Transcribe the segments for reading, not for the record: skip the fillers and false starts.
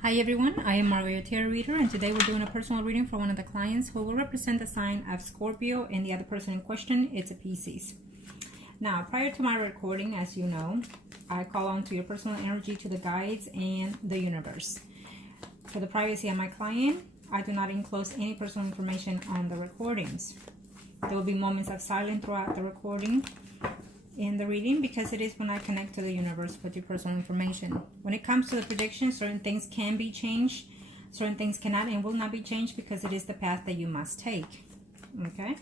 Hi everyone, I am Margourtarotreader, and today we're doing a personal reading for one of the clients who will represent the sign of Scorpio, and the other person in question, it's a Pisces. Now, prior to my recording, as you know, I call on to your personal energy, to the guides and the universe. For the privacy of my client, I do not enclose any personal information on the recordings. There will be moments of silence throughout the recording in the reading, because it is when I connect to the universe with your personal information. When it comes to the prediction, certain things can be changed, certain things cannot and will not be changed, because it is the path that you must take. Okay?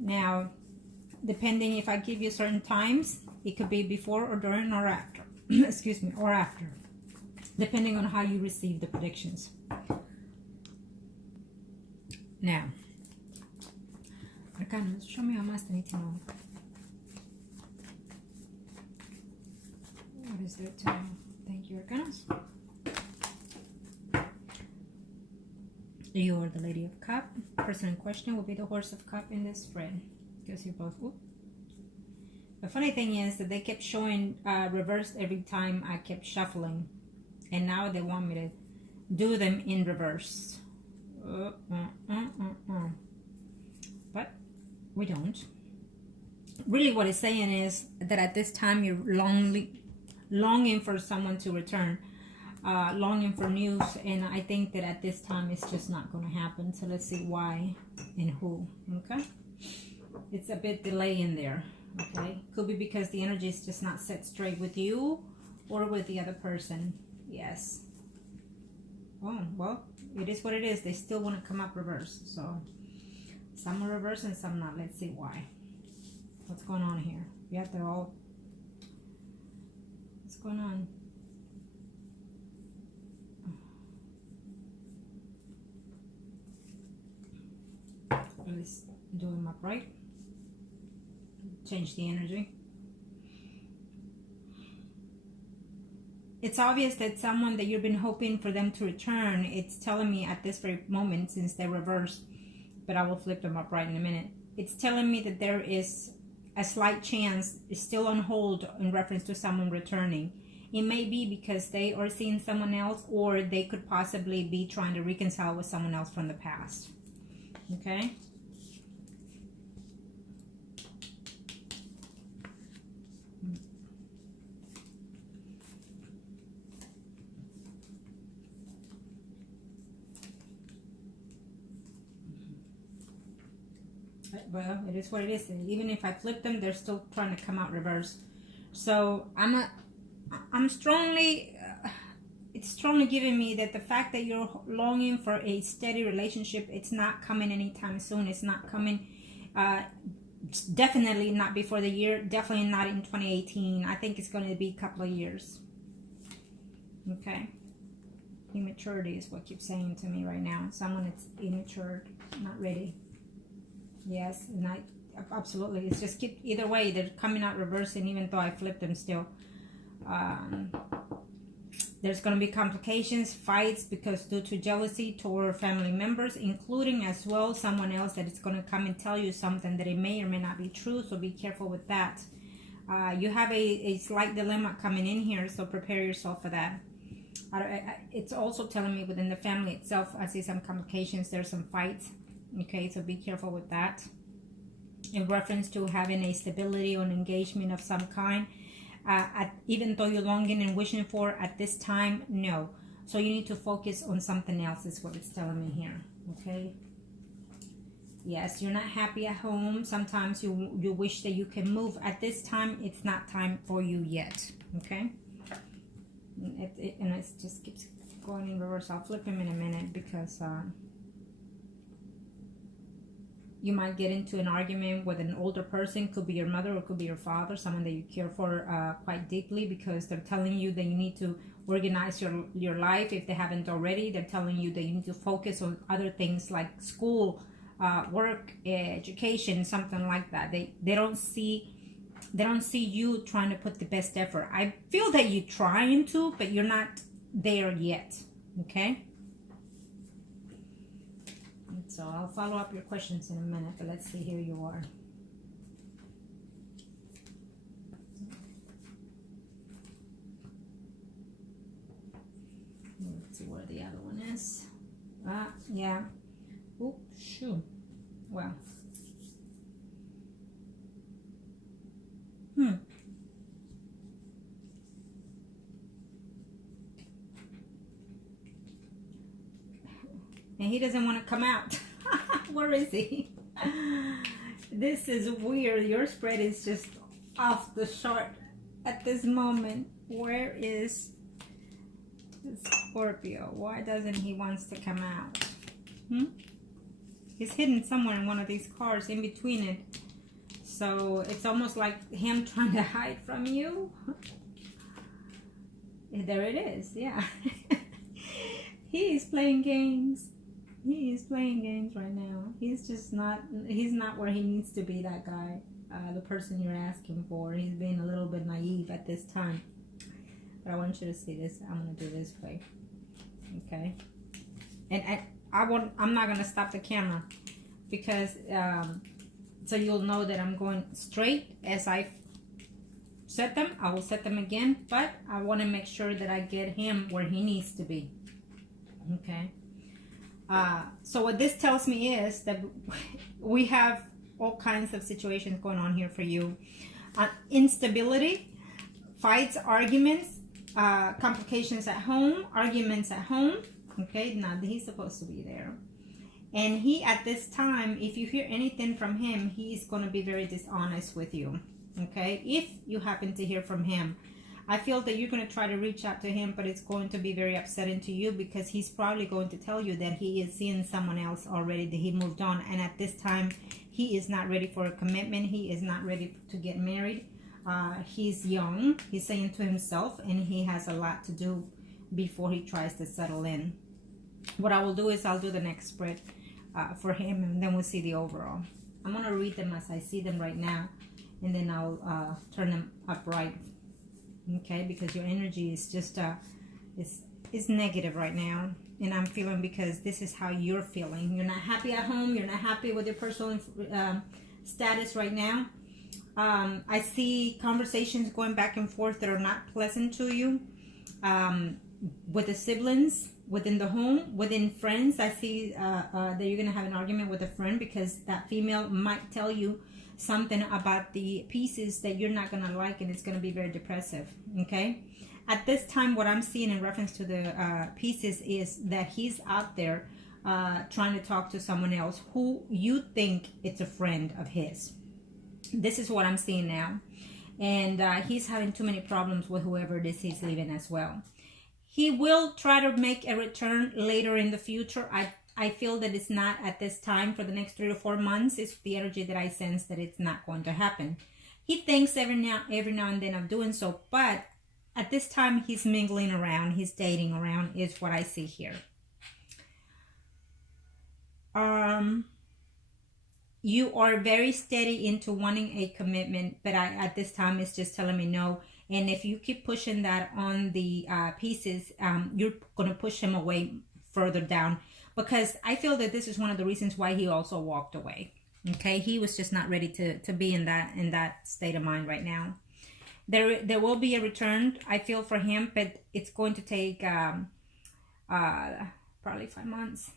Now, depending if I give you certain times, it could be before or during or after. Excuse me, or after. Depending on how you receive the predictions. Now, Arcanos, show me how much I need to know. What is there to know? Thank you, Arcanos. You're the Lady of Cup. Person in question will be the Horse of Cup in this spread. Because you're both. Ooh. The funny thing is that they kept showing reversed every time I kept shuffling. And now they want me to do them in reverse. But we don't. Really what it's saying is that at this time you're longing for someone to return, longing for news, and I think that at this time it's just not going to happen. So let's see why and who. Okay, it's a bit delay in there. Okay, could be because the energy is just not set straight with you or with the other person. Yes. Oh, well, it is what it is. They still want to come up reverse, so some are reverse and some not. Let's see why. What's going on here? You have to all. What's going on? Let's do them upright. Change the energy. It's obvious that someone that you've been hoping for them to return, it's telling me at this very moment, since they're reversed, but I will flip them upright in a minute. It's telling me that there is a slight chance, is still on hold in reference to someone returning. It may be because they are seeing someone else, or they could possibly be trying to reconcile with someone else from the past. Okay? Well, it is what it is. Even if I flip them, they're still trying to come out reverse. So I'm strongly, it's strongly giving me that the fact that you're longing for a steady relationship, it's not coming anytime soon. It's not coming, definitely not before the year, definitely not in 2018. I think it's going to be a couple of years. Okay. Immaturity is what keeps saying to me right now. Someone that's immature, not ready. Yes, and absolutely. It's just keep, either way, they're coming out reverse, and even though I flip them still, there's going to be complications, fights, because due to jealousy toward family members, including as well someone else that is going to come and tell you something that it may or may not be true, so be careful with that. You have a slight dilemma coming in here, so prepare yourself for that. It's also telling me within the family itself, I see some complications, there's some fights. Okay, so be careful with that. In reference to having a stability or an engagement of some kind, even though you're longing and wishing for at this time, no. So you need to focus on something else, is what it's telling me here. Okay. Yes, you're not happy at home. Sometimes you wish that you can move. At this time, it's not time for you yet. Okay. And it just keeps going in reverse. I'll flip him in a minute, because you might get into an argument with an older person. Could be your mother or could be your father, someone that you care for quite deeply, because they're telling you that you need to organize your life if they haven't already. They're telling you that you need to focus on other things like school, work, education, something like that. They don't see you trying to put the best effort. I feel that you're trying to, but you're not there yet. Okay? So I'll follow up your questions in a minute, but let's see, here you are. Let's see where the other one is. Yeah. Oh, shoot. Well. And he doesn't want to come out. Where is he? This is weird. Your spread is just off the chart at this moment. Where is Scorpio? Why doesn't he wants to come out? He's hidden somewhere in one of these cars in between it. So it's almost like him trying to hide from you. There it is. Yeah. He is playing games. He is playing games right now. He's just not, he's not where he needs to be, that guy. The person you're asking for. He's being a little bit naive at this time. But I want you to see this. I'm going to do this way. Okay. And I'm not going to stop the camera. Because, so you'll know that I'm going straight as I set them. I will set them again. But I want to make sure that I get him where he needs to be. Okay. So what this tells me is that we have all kinds of situations going on here for you. Instability, fights, arguments, complications at home, arguments at home. Okay, now he's supposed to be there. And he, at this time, if you hear anything from him, he's going to be very dishonest with you. Okay, if you happen to hear from him, I feel that you're going to try to reach out to him, but it's going to be very upsetting to you because he's probably going to tell you that he is seeing someone else already, that he moved on. And at this time, he is not ready for a commitment. He is not ready to get married. He's young, he's saying to himself, and he has a lot to do before he tries to settle in. What I will do is I'll do the next spread for him, and then we'll see the overall. I'm going to read them as I see them right now, and then I'll turn them upright. Okay, because your energy is just is negative right now, and I'm feeling because this is how you're feeling. You're not happy at home. You're not happy with your personal status right now. I see conversations going back and forth that are not pleasant to you, with the siblings, within the home, within friends. I see that you're gonna have an argument with a friend because that female might tell you something about the pieces that you're not gonna like, and it's gonna be very depressive. Okay, at this time, what I'm seeing in reference to the pieces is that he's out there trying to talk to someone else who you think it's a friend of his. This is what I'm seeing now, and he's having too many problems with whoever it is he's leaving as well. He will try to make a return later in the future. I feel that it's not at this time. For the next 3 to 4 months, it's the energy that I sense that it's not going to happen. He thinks every now and then of doing so, but at this time he's mingling around, he's dating around, is what I see here. You are very steady into wanting a commitment, but at this time it's just telling me no. And if you keep pushing that on the pieces, you're going to push him away further down. Because I feel that this is one of the reasons why he also walked away. Okay, he was just not ready to be in that state of mind right now. There will be a return, I feel, for him, but it's going to take probably 5 months.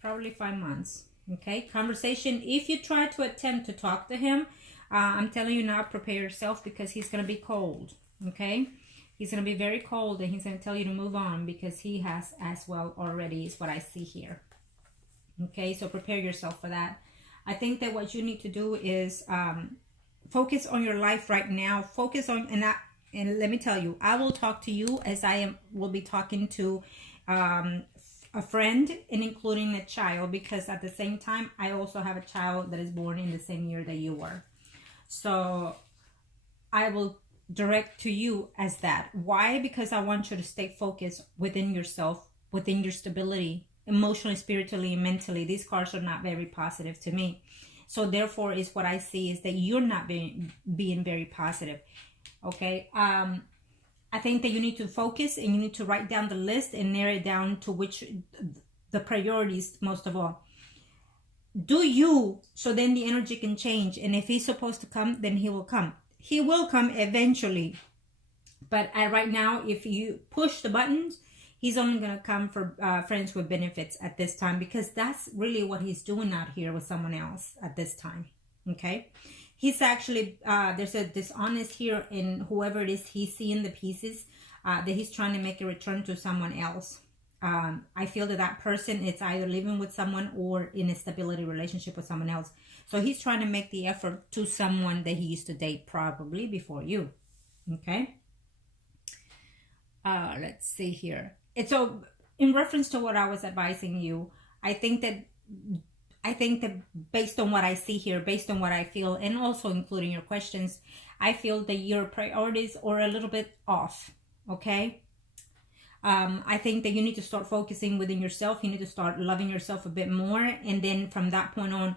Probably 5 months. Okay, conversation. If you try to attempt to talk to him, I'm telling you now, prepare yourself because he's going to be cold. Okay. He's going to be very cold, and he's going to tell you to move on because he has as well already, is what I see here. Okay, so prepare yourself for that. I think that what you need to do is focus on your life right now. Focus on, and let me tell you, I will talk to you as will be talking to a friend, and including a child, because at the same time, I also have a child that is born in the same year that you were. So I will direct to you as that. Why? Because I want you to stay focused within yourself, within your stability, emotionally, spiritually, and mentally. These cards are not very positive to me. So therefore, is what I see is that you're not being very positive. Okay. I think that you need to focus, and you need to write down the list and narrow it down to which the priorities most of all. Do you, so then the energy can change. And if he's supposed to come, then he will come. He will come eventually. But right now, if you push the buttons, He's only going to come for friends with benefits at this time, because that's really what he's doing out here with someone else at this time. Okay. He's actually, there's a dishonest here in whoever it is. He's seeing the pieces that he's trying to make a return to someone else. I feel that that person is either living with someone or in a stability relationship with someone else. So he's trying to make the effort to someone that he used to date probably before you. Okay. Let's see here. And so in reference to what I was advising you, I think that based on what I see here, based on what I feel, and also including your questions, I feel that your priorities are a little bit off. Okay. I think that you need to start focusing within yourself. You need to start loving yourself a bit more. And then from that point on,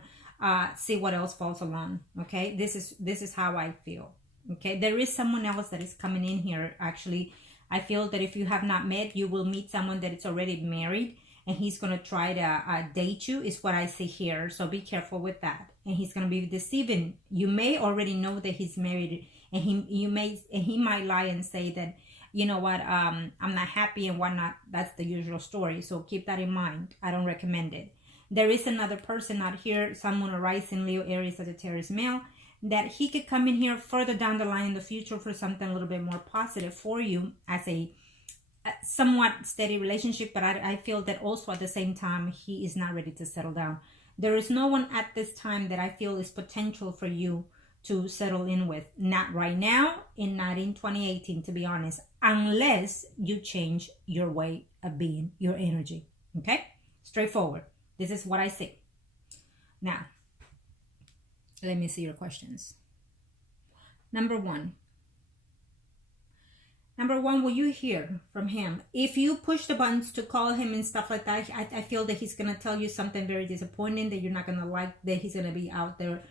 see what else falls along. Okay. This is how I feel. Okay. There is someone else that is coming in here. Actually, I feel that if you have not met, you will meet someone that is already married, and he's going to try to date you, is what I see here. So be careful with that. And he's going to be deceiving. You may already know that he's married, and he might lie and say that, you know what, I'm not happy and whatnot. That's the usual story. So keep that in mind. I don't recommend it. There is another person out here, someone arising Leo, Aries, Sagittarius, male, that he could come in here further down the line in the future for something a little bit more positive for you as a somewhat steady relationship. But I feel that also at the same time, he is not ready to settle down. There is no one at this time that I feel is potential for you to settle in with. Not right now, and not in 2018, to be honest, unless you change your way of being, your energy. Okay? Straightforward. This is what I see. Now, let me see your questions. Number one, will you hear from him? If you push the buttons to call him and stuff like that, I feel that he's going to tell you something very disappointing that you're not going to like, that he's going to be out there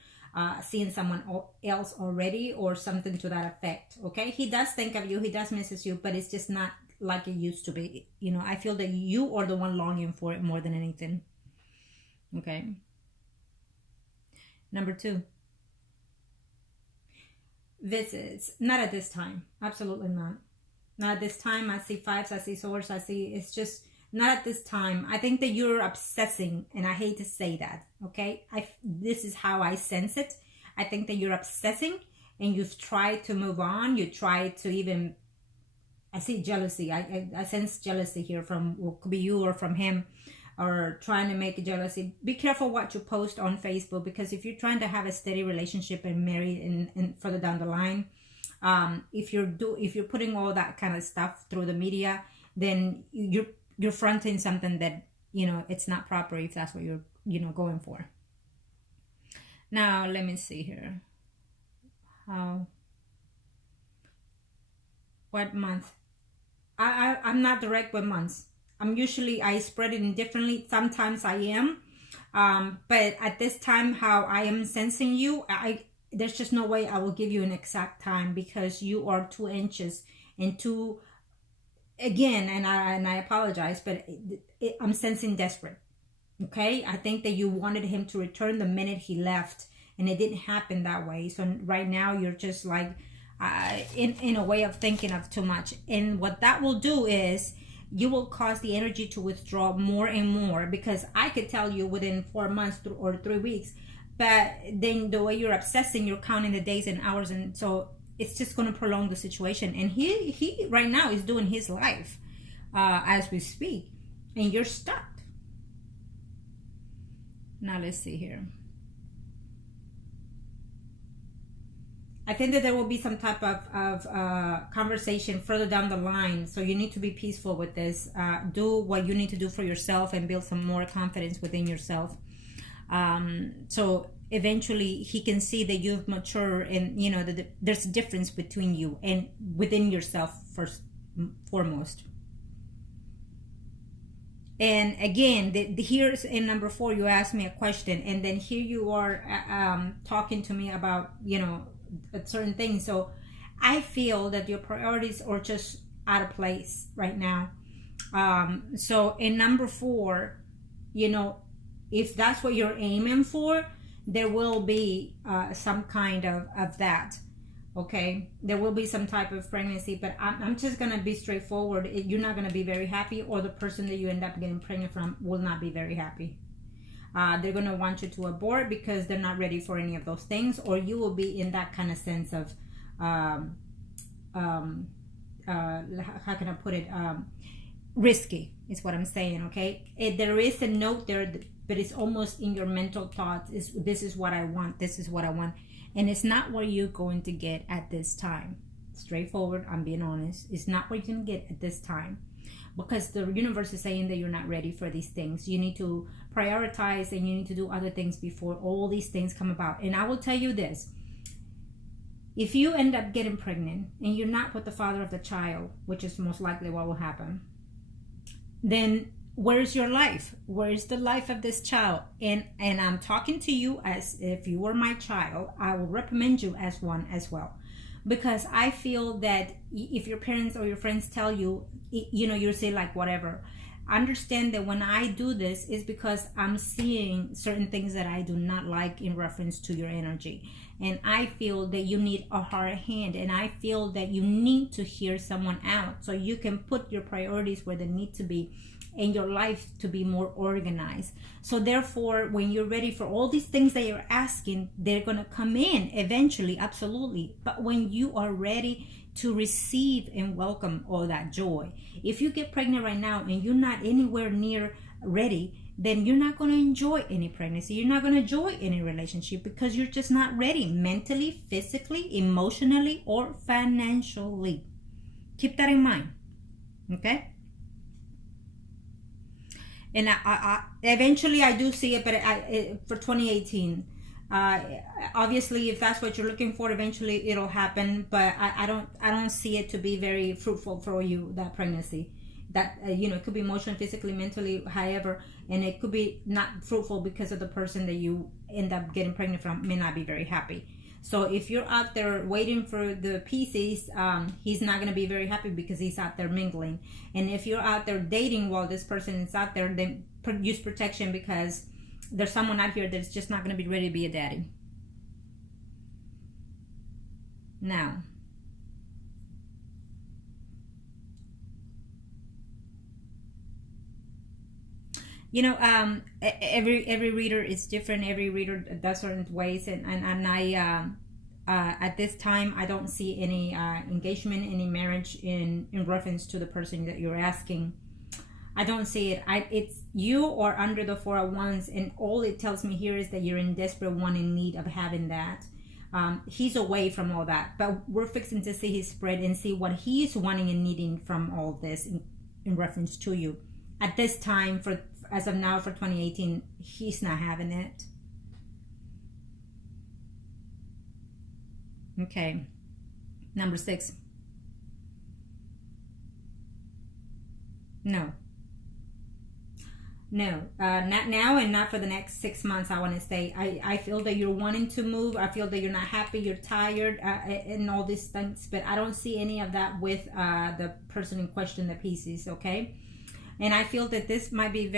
seeing someone else already, or something to that effect. Okay, he does think of you, he does misses you, but it's just not like it used to be. You know, I feel that you are the one longing for it more than anything. Okay. Number two, visits. Not at this time. Absolutely not. Not at this time. I see fives, I see swords, it's just not at this time. I think that you're obsessing, and I hate to say that, okay? This is how I sense it. I think that you're obsessing, and you've tried to move on. You tried to even, I see jealousy. I sense jealousy here from, well, could be you or from him, or trying to make jealousy. Be careful what you post on Facebook, because if you're trying to have a steady relationship and marry and further down the line, if you're putting all that kind of stuff through the media, then you're fronting something that, you know, it's not proper, if that's what you're, you know, going for. Now, let me see here. What month? I'm not direct with months. I spread it indifferently. Sometimes I am. But at this time, how I am sensing you, there's just no way I will give you an exact time, because you are too anxious and too, again, and I apologize, but I'm sensing desperate. Okay? I think that you wanted him to return the minute he left, and it didn't happen that way. So right now you're just like in a way of thinking of too much. And what that will do is you will cause the energy to withdraw more and more, because I could tell you within 4 months or 3 weeks, but then the way you're obsessing, you're counting the days and hours, and so it's just going to prolong the situation. And he right now is doing his life as we speak, and you're stuck. Now let's see here. I think that there will be some type of conversation further down the line. So you need to be peaceful with this. Do what you need to do for yourself and build some more confidence within yourself. So eventually he can see that you've matured, and, you know, that there's a difference between you and within yourself foremost. And again, here's in number 4, you asked me a question, and then here you are talking to me about, you know, a certain thing. So I feel that your priorities are just out of place right now. So in number 4, you know, if that's what you're aiming for, there will be some kind of that. Okay, there will be some type of pregnancy, but I'm just gonna be straightforward. You're not gonna be very happy, or the person that you end up getting pregnant from will not be very happy. They're gonna want you to abort because they're not ready for any of those things, or you will be in that kind of sense of how can I put it, risky is what I'm saying. Okay, there is a note there, but it's almost in your mental thoughts, is this is what I want, this is what I want, and it's not what you're going to get at this time. Straightforward, I'm being honest, it's not what you're gonna get at this time, because the universe is saying that you're not ready for these things. You need to prioritize, and you need to do other things before all these things come about. And I will tell you this, if you end up getting pregnant and you're not with the father of the child, which is most likely what will happen, then where's your life? Where's the life of this child? And I'm talking to you as if you were my child. I will recommend you as one as well, because I feel that if your parents or your friends tell you, you know, you say like whatever, understand that when I do this is because I'm seeing certain things that I do not like in reference to your energy, and I feel that you need a hard hand, and I feel that you need to hear someone out so you can put your priorities where they need to be and your life to be more organized. So therefore, when you're ready for all these things that you're asking, they're going to come in eventually, absolutely. But when you are ready to receive and welcome all that joy, if you get pregnant right now and you're not anywhere near ready, then you're not going to enjoy any pregnancy. You're not going to enjoy any relationship, because you're just not ready mentally, physically, emotionally, or financially. Keep that in mind. Okay? And I eventually I do see it, but for 2018, obviously if that's what you're looking for, eventually it'll happen. But I don't see it to be very fruitful for you, that pregnancy. That you know, it could be emotionally, physically, mentally, however, and it could be not fruitful because of the person that you end up getting pregnant from may not be very happy. So if you're out there waiting for the pieces, he's not going to be very happy because he's out there mingling. And if you're out there dating while this person is out there, then use protection, because there's someone out here that's just not going to be ready to be a daddy. Now, you know, every reader is different. Every reader does certain ways, and I at this time I don't see any engagement, any marriage in reference to the person that you're asking. I don't see it. It's you or under the 4 of Wands, and all it tells me here is that you're in desperate want and need of having that. He's away from all that, but we're fixing to see his spread and see what he's wanting and needing from all this in reference to you. At this time, as of now, for 2018, he's not having it. Okay. Number 6. No, not now, and not for the next 6 months. I want to say I feel that you're wanting to move. I feel that you're not happy, you're tired, and all these things, but I don't see any of that with the person in question, the pieces. Okay. And I feel that this might be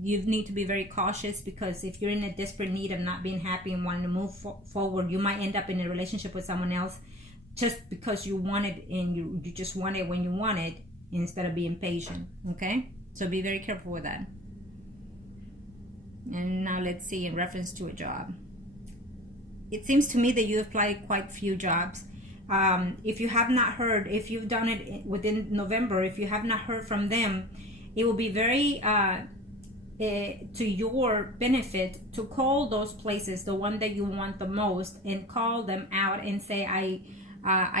you need to be very cautious, because if you're in a desperate need of not being happy and wanting to move forward, you might end up in a relationship with someone else just because you want it, and you just want it when you want it instead of being patient. Okay? So be very careful with that. And now let's see, in reference to a job. It seems to me that you applied quite a few jobs. If you have not heard, if you've done it within November, if you have not heard from them, it will be very to your benefit to call those places, the one that you want the most, and call them out and say, I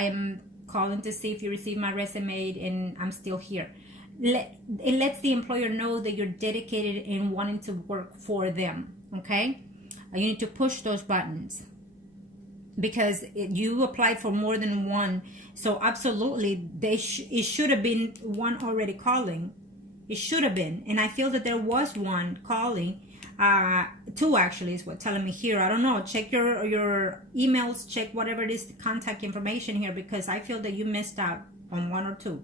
am calling to see if you received my resume and I'm still here. It lets the employer know that you're dedicated in wanting to work for them. Okay, you need to push those buttons, because you applied for more than one. So absolutely, it should have been one already calling. It should have been, and I feel that there was one calling. 2 actually is what telling me here. I don't know. Check your emails. Check whatever it is, the contact information here, because I feel that you missed out on 1 or 2,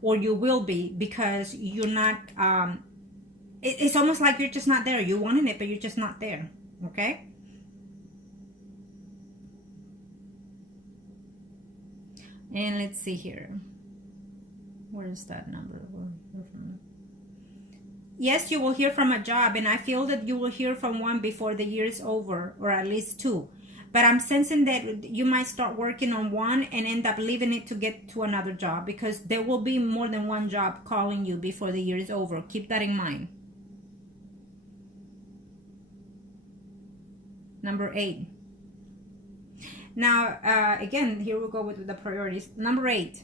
or you will be, because you're not. It's almost like you're just not there. You wanted it, but you're just not there. Okay. And let's see here. Where is that number? Yes, you will hear from a job, and I feel that you will hear from one before the year is over, or at least two. But I'm sensing that you might start working on one and end up leaving it to get to another job, because there will be more than one job calling you before the year is over. Keep that in mind. Number 8. Now, again, here we go with the priorities. Number 8,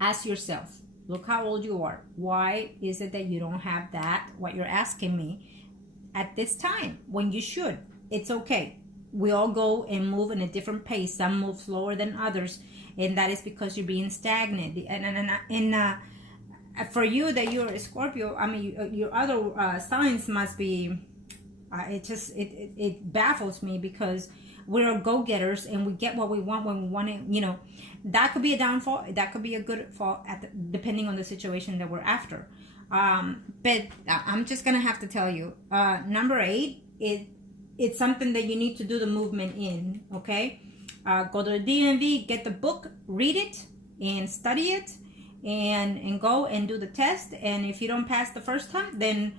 ask yourself, look how old you are. Why is it that you don't have that, what you're asking me, at this time when you should? It's okay. We all go and move in a different pace. Some move slower than others, and that is because you're being stagnant. And for you, that you're a Scorpio, I mean, your other signs must be. It baffles me, because we're go-getters and we get what we want when we want it. You know, that could be a downfall. That could be a good fall depending on the situation that we're after. But I'm just gonna have to tell you, number 8, it's something that you need to do the movement in. Okay, go to the DMV, get the book, read it, and study it, and go and do the test. And if you don't pass the first time, then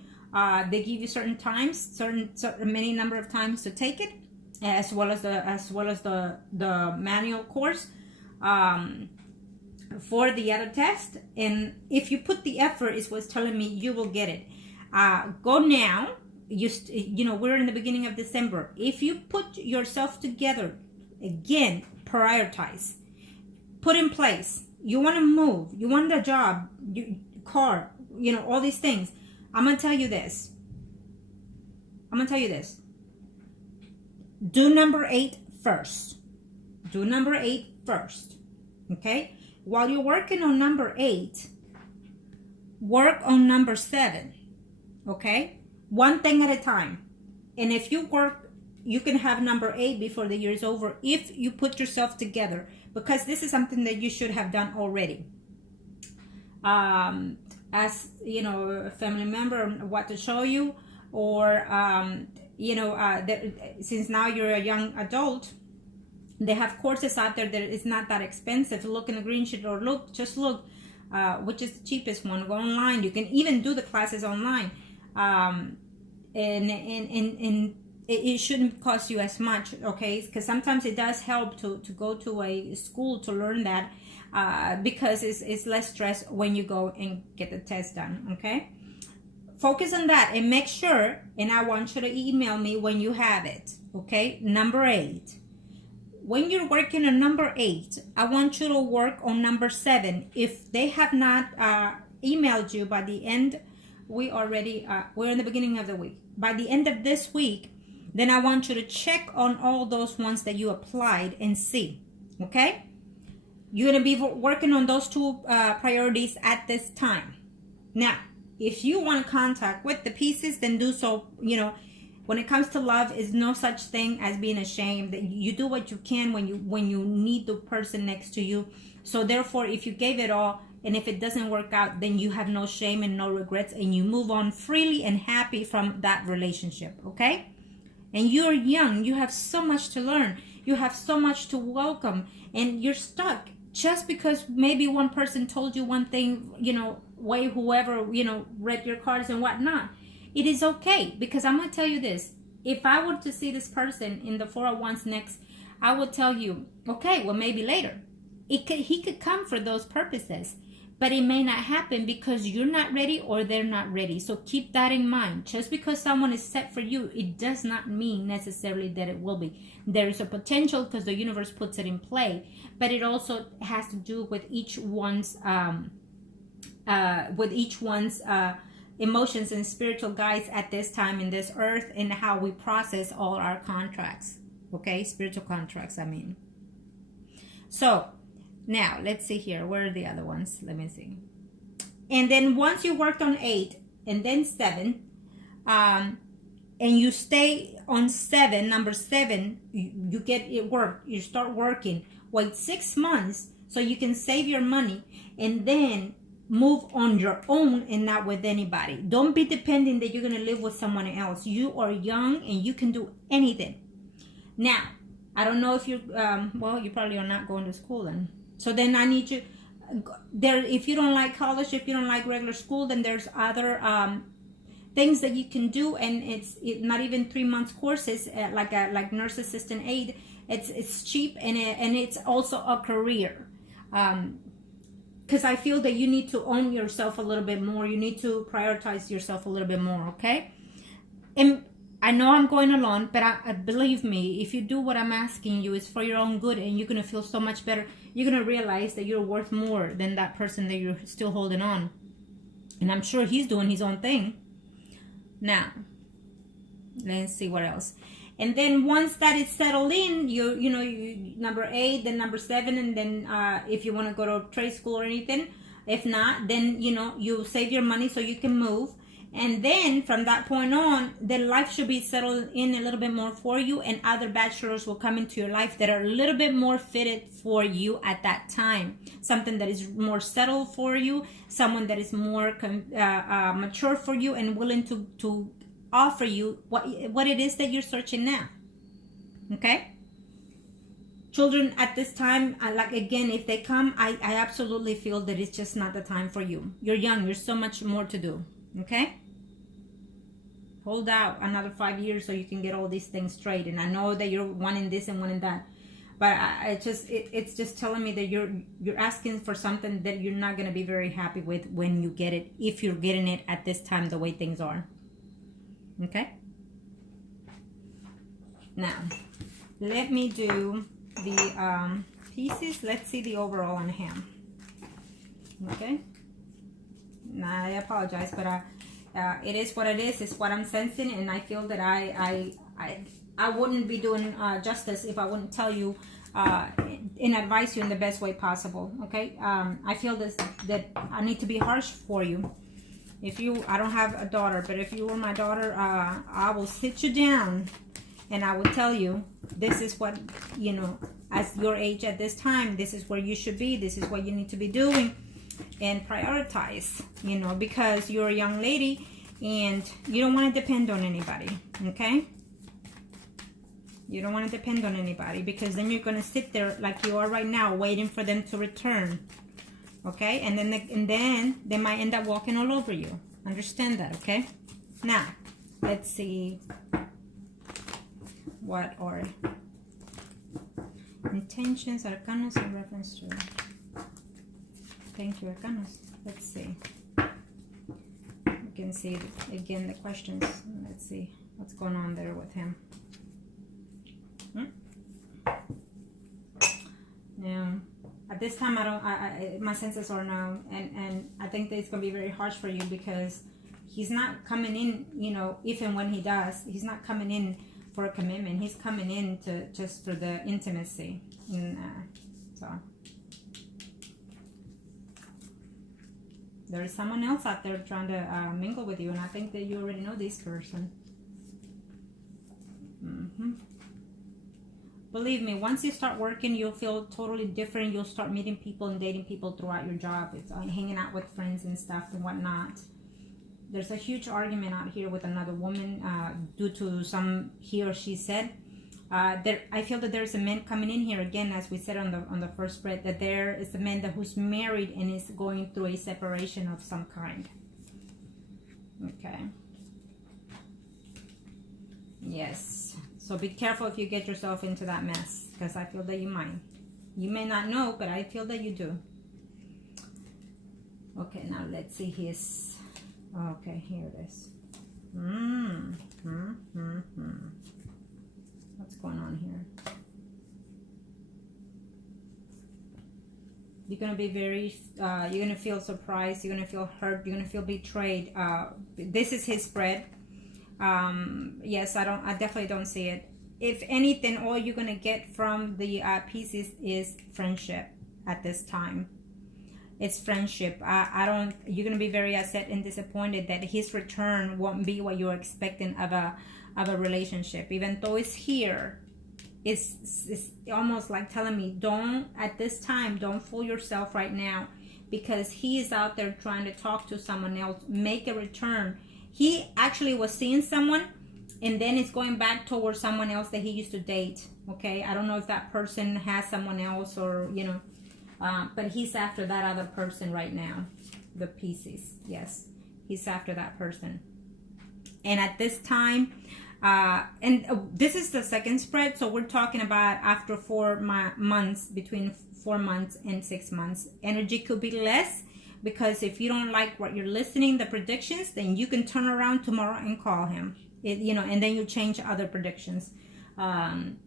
they give you certain times, certain many number of times to take it, as well as the manual course for the other test. And if you put the effort, is what's telling me, you will get it. Go now. You know, we're in the beginning of December. If you put yourself together, again, prioritize, put in place. You want to move. You want a job, car. You know, all these things. I'm going to tell you this. Do number 8 first. Do number 8 first. Okay? While you're working on number 8, work on number 7. Okay? One thing at a time. And if you work, you can have number 8 before the year is over if you put yourself together, because this is something that you should have done already. As you know, a family member, what to show you, or you know, since now you're a young adult, they have courses out there that is not that expensive. Look in the green sheet, or look which is the cheapest one. Go online. You can even do the classes online, and it shouldn't cost you as much, okay? Because sometimes it does help to go to a school to learn that. Because it's less stress when you go and get the test done. Okay, focus on that and make sure, and I want you to email me when you have it. Okay, number 8, when you're working on number 8, I want you to work on number 7. If they have not emailed you by the end, we're in the beginning of the week, by the end of this week, then I want you to check on all those ones that you applied and see. Okay, you're going to be working on those 2 priorities at this time. Now, if you want contact with the pieces, then do so. You know, when it comes to love, is no such thing as being ashamed. That you do what you can when you need the person next to you. So therefore, if you gave it all, and if it doesn't work out, then you have no shame and no regrets, and you move on freely and happy from that relationship. Okay? And you're young. You have so much to learn. You have so much to welcome, and you're stuck. Just because maybe one person told you one thing, you know, whoever, you know, read your cards and whatnot. It is okay, because I'm going to tell you this. If I were to see this person in the 401s next, I would tell you, okay, well, maybe later. He could come for those purposes, but it may not happen because you're not ready or they're not ready. So keep that in mind. Just because someone is set for you, it does not mean necessarily that it will be. There is a potential because the universe puts it in play, but it also has to do with each one's emotions and spiritual guides at this time in this earth, and how we process all our contracts. Okay, spiritual contracts, I mean. So now let's see here. Where are the other ones? Let me see. And then once you worked on 8 and then 7, and you stay on 7, number 7, you get it work. You start working. Wait 6 months so you can save your money, and then move on your own and not with anybody. Don't be dependent that you're going to live with someone else. You are young and you can do anything. Now, I don't know if you, well, you probably are not going to school then. So then I need you there. If you don't like college, if you don't like regular school, then there's other things that you can do, and it's not even 3 months courses, like nurse assistant aid. It's cheap, and it's also a career. Because I feel that you need to own yourself a little bit more. You need to prioritize yourself a little bit more, okay? And I know I'm going along, but I believe me, if you do what I'm asking you, it's for your own good, and you're going to feel so much better. You're going to realize that you're worth more than that person that you're still holding on. And I'm sure he's doing his own thing. Now, let's see what else. And then once that is settled in, you know, number 8, then number 7, and then if you want to go to trade school or anything. If not, then, you know, you save your money so you can move. And then from that point on, then life should be settled in a little bit more for you, and other bachelors will come into your life that are a little bit more fitted for you at that time. Something that is more settled for you, someone that is more mature for you and willing to offer you what it is that you're searching now. Okay? Children at this time, like again, if they come, I absolutely feel that it's just not the time for you. You're young. There's so much more to do. Okay? Hold out another 5 years so you can get all these things straight. And I know that you're wanting this and wanting that, but it's just telling me that you're asking for something that you're not going to be very happy with when you get it, if you're getting it at this time the way things are. Okay? Now, let me do the pieces. Let's see the overall on him. Okay? Now, I apologize, but it is what it is. It's what I'm sensing, and I feel that I wouldn't be doing justice if I wouldn't tell you and advise you in the best way possible. Okay? I feel that I need to be harsh for you. I don't have a daughter, but if you were my daughter, I will sit you down and I will tell you, this is what, you know, as your age at this time, this is where you should be. This is what you need to be doing. And prioritize, you know, because you're a young lady and you don't want to depend on anybody. Okay? You don't want to depend on anybody, because then you're going to sit there like you are right now, waiting for them to return. Okay? And then they might end up walking all over you. Understand that, okay? Now, let's see what are intentions, arcanos in reference to. Thank you, arcanos. Let's see. You can see again the questions. Let's see what's going on there with him. Now, at this time, my senses are no, and I think that it's gonna be very harsh for you, because he's not coming in, you know, if and when he does, he's not coming in for a commitment. He's coming in to just for the intimacy. And, so there is someone else out there trying to mingle with you, and I think that you already know this person. Believe me, once you start working, you'll feel totally different. You'll start meeting people and dating people throughout your job. It's hanging out with friends and stuff and whatnot. There's a huge argument out here with another woman due to some he or she said. I feel that there's a man coming in here again, as we said on the first spread, that there is a man who's married and is going through a separation of some kind. Okay. Yes. So be careful if you get yourself into that mess, because I feel that you might. You may not know, but I feel that you do. Okay, now let's see his. Okay, here it is. What's going on here? You're going to be very, you're going to feel surprised. You're going to feel hurt. You're going to feel betrayed. This is his spread. Yes, I definitely don't see it. If anything, all you're going to get from the pieces is friendship at this time. It's friendship. You're going to be very upset and disappointed that his return won't be what you're expecting of a relationship. Even though it's here, it's almost like telling me, at this time, don't fool yourself right now, because he is out there trying to talk to someone else, make a return. He actually was seeing someone, and then it's going back towards someone else that he used to date. Okay, I don't know if that person has someone else, or, you know, But he's after that other person right now. The Pieces. Yes, he's after that person. And at this time, this is the second spread, so we're talking about after 4 months, between 4 months and 6 months. Energy could be less, because if you don't like what you're listening, the predictions, then you can turn around tomorrow and call him. And then you change other predictions.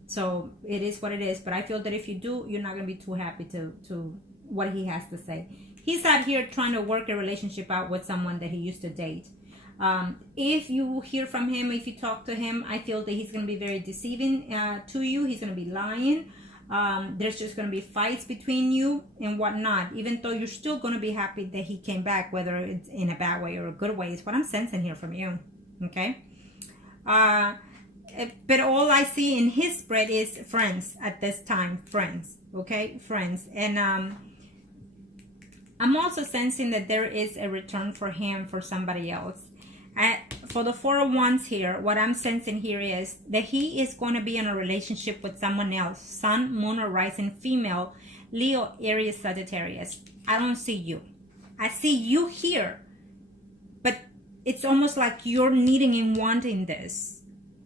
So it is what it is. But I feel that if you do, you're not going to be too happy to what he has to say. He's out here trying to work a relationship out with someone that he used to date. If you hear from him, if you talk to him, I feel that he's going to be very deceiving to you. He's going to be lying. There's just going to be fights between you and whatnot, even though you're still going to be happy that he came back, whether it's in a bad way or a good way, is what I'm sensing here from you. Okay. But all I see in his spread is friends at this time. Friends. Okay. Friends. And I'm also sensing that there is a return for him for somebody else. For the 4 of Wands here, what I'm sensing here is that he is going to be in a relationship with someone else. Sun, Moon, or Rising female, Leo, Aries, Sagittarius. I don't see you. I see you here. But it's almost like you're needing and wanting this.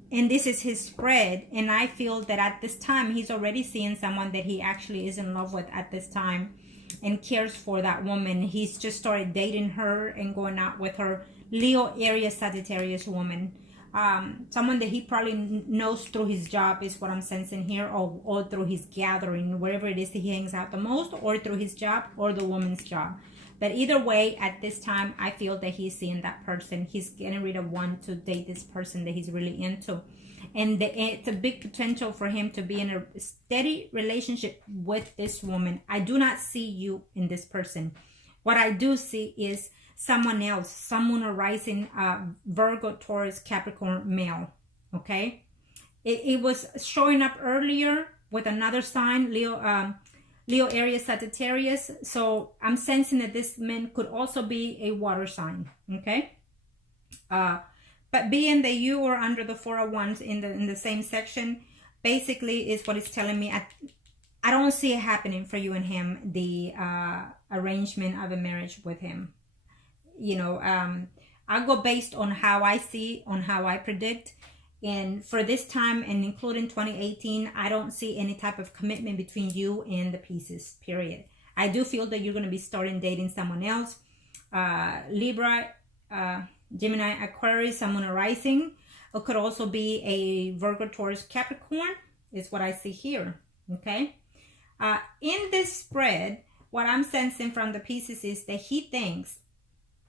And this is his spread. And I feel that at this time, he's already seeing someone that he actually is in love with at this time and cares for that woman. He's just started dating her and going out with her. Leo, Aries, Sagittarius woman. Someone that he probably knows through his job is what I'm sensing here, or through his gathering, wherever it is that he hangs out the most, or through his job or the woman's job. But either way, at this time, I feel that he's seeing that person. He's getting rid of one to date this person that he's really into. And it's a big potential for him to be in a steady relationship with this woman. I do not see you in this person. What I do see is someone else, someone arising Virgo, Taurus, Capricorn, male. Okay. It was showing up earlier with another sign, Leo, Aries, Sagittarius. So I'm sensing that this man could also be a water sign. Okay. But being that you are under the 4 of Wands in the same section, basically is what it's telling me. I don't see it happening for you and him, the arrangement of a marriage with him. I'll go based on how I see, on how I predict. And for this time, and including 2018, I don't see any type of commitment between you and the Pieces, period. I do feel that you're going to be starting dating someone else. Libra, Gemini, Aquarius, someone arising. It could also be a Virgo, Taurus, Capricorn is what I see here. Okay. In this spread, what I'm sensing from the Pieces is that he thinks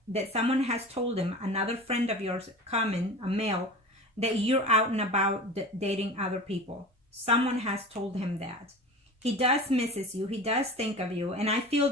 that someone has told him, another friend of yours, common, a male, that you're out and about dating other people. Someone has told him that. He does misses you. He does think of you. And I feel